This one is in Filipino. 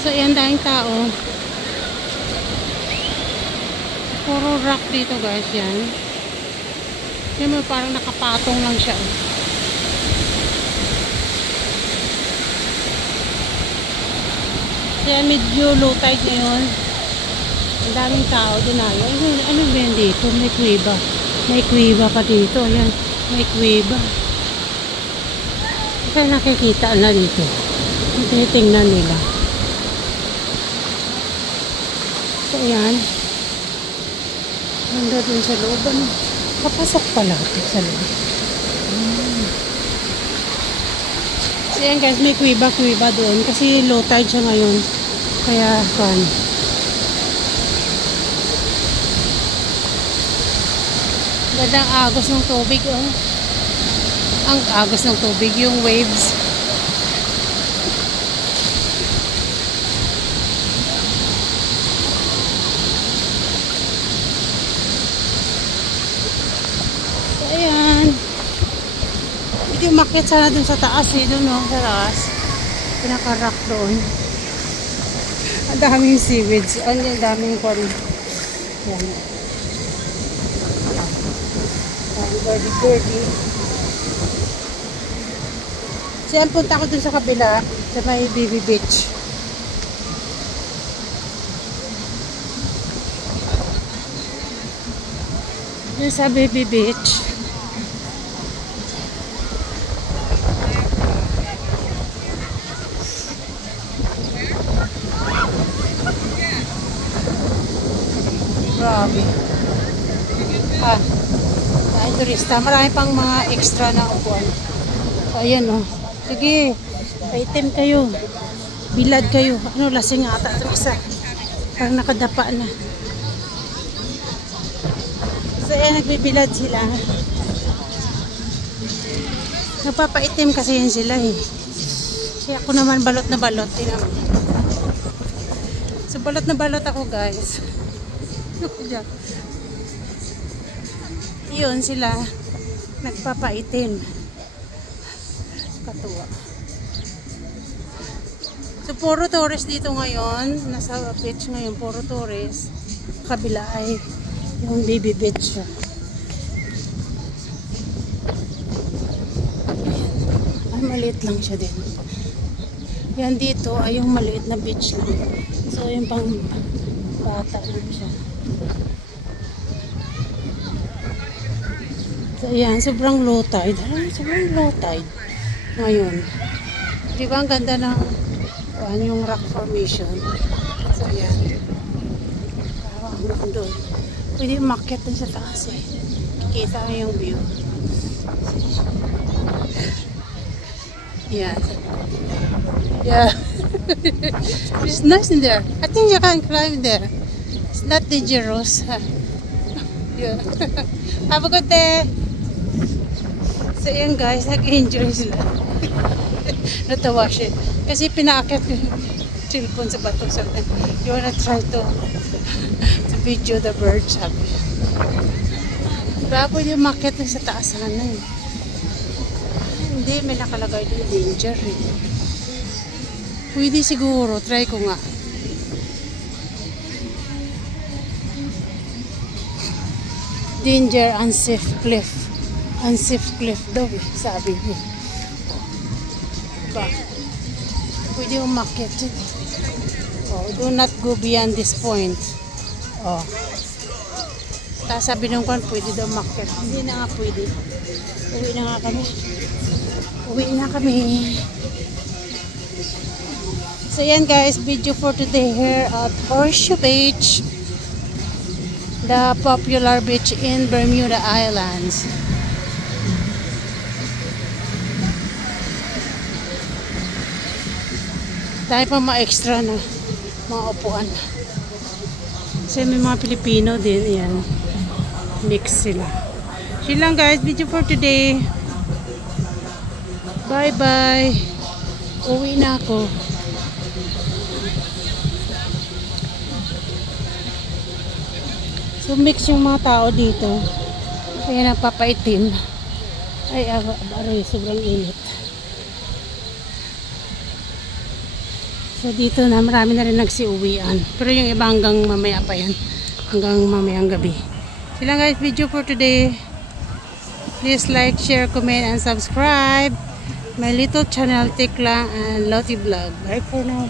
So, ayan, daming tao. Puro rock dito, guys, yan. Yan mo, parang nakapatong lang siya. Kaya medyo low tide ngayon. Ang daming tao dinayo. Ano ba yan dito? May kuweba. May kuweba pa dito. Ayan. May kuweba. Kaya nakikita na dito. Tinitingnan nila. So, ayan. Handa dun sa loob. Ano? Kapasok pala ito sa loob. So, ayan guys. May kuweba doon. Kasi low tide siya ngayon. Kaya, kan. Gandang agos ng tubig, oh. Ang agos ng tubig, yung waves. So, ayan. Hindi umakyat sana dun sa taas, eh. Dun, no? Sa taas. Pinaka-rock doon. Ang daming seaweeds. Ang daming kwan. Yan. Birdie. Siya, punta ko dun sa kabila sa may Baby Beach. Dun sa Baby Beach. Grabe. Ay, turista. Marami pang mga extra na upuan. So, ayan, oh. Sige, item kayo. Bilad kayo. Ano, lasing ata ito isa. Parang nakadapa na. So, ayan, nagbibilad sila. Nagpapaitim kasi yan sila, eh. Kaya ako naman balot na balot. So, balot na balot ako, guys. Yun sila nagpapaitim. Katuwa. So puro tourist dito ngayon. Nasa beach ngayon, puro tourist. Kabila ay yung Baby Beach. Ay, maliit lang siya din. Yan dito ay yung maliit na beach lang. So yung pang bata lang siya. So, ayan, sobrang low tide. Sobrang low tide ngayon. Di ba ang ganda ng yung rock formation? So, ayan. Parang doon. Pwede umakyat din sa taas, eh. Kikita mo yung view. Yeah. Yeah. It's nice in there. I think you can climb there. It's not dangerous. Yeah. Have a good day. So, yan guys, nag-enjoy sila. Natawa siya. Kasi pinaakyat ko yung cellphone sa bato. Sabi, you wanna try to video the bird, sabi. Diba, pwede umakyat na sa taas sana, eh. Hindi, may nakalagay doon danger, eh. Pwede siguro, try ko nga. Danger, unsafe cliff. Unsafe cliff daw, eh, sabi niya. Diba? Pwede umakyat dyan. Oh, do not go beyond this point. Oh. Tapos sabi nung kwan, pwede daw umakyat. Hindi na nga pwede. Uwi na nga kami. Uwi na kami. So yan guys, video for today here at Horseshoe Beach. The popular beach in Bermuda Islands. Dahil pa ma-extra na mga upuan. Kasi may mga Pilipino din. Yan. Mix sila. Yun lang guys. Video for today. Bye bye. Uwi na ako. So mix yung mga tao dito. Kaya napapaitim. Ay, aray, sobrang init. So dito na marami na rin nagsiuwian. Pero yung iba hanggang mamaya pa yan. Hanggang mamayang gabi. Sila guys, video for today. Please like, share, comment, and subscribe. My little channel, Tekla and Lottie Vlog. Bye for now.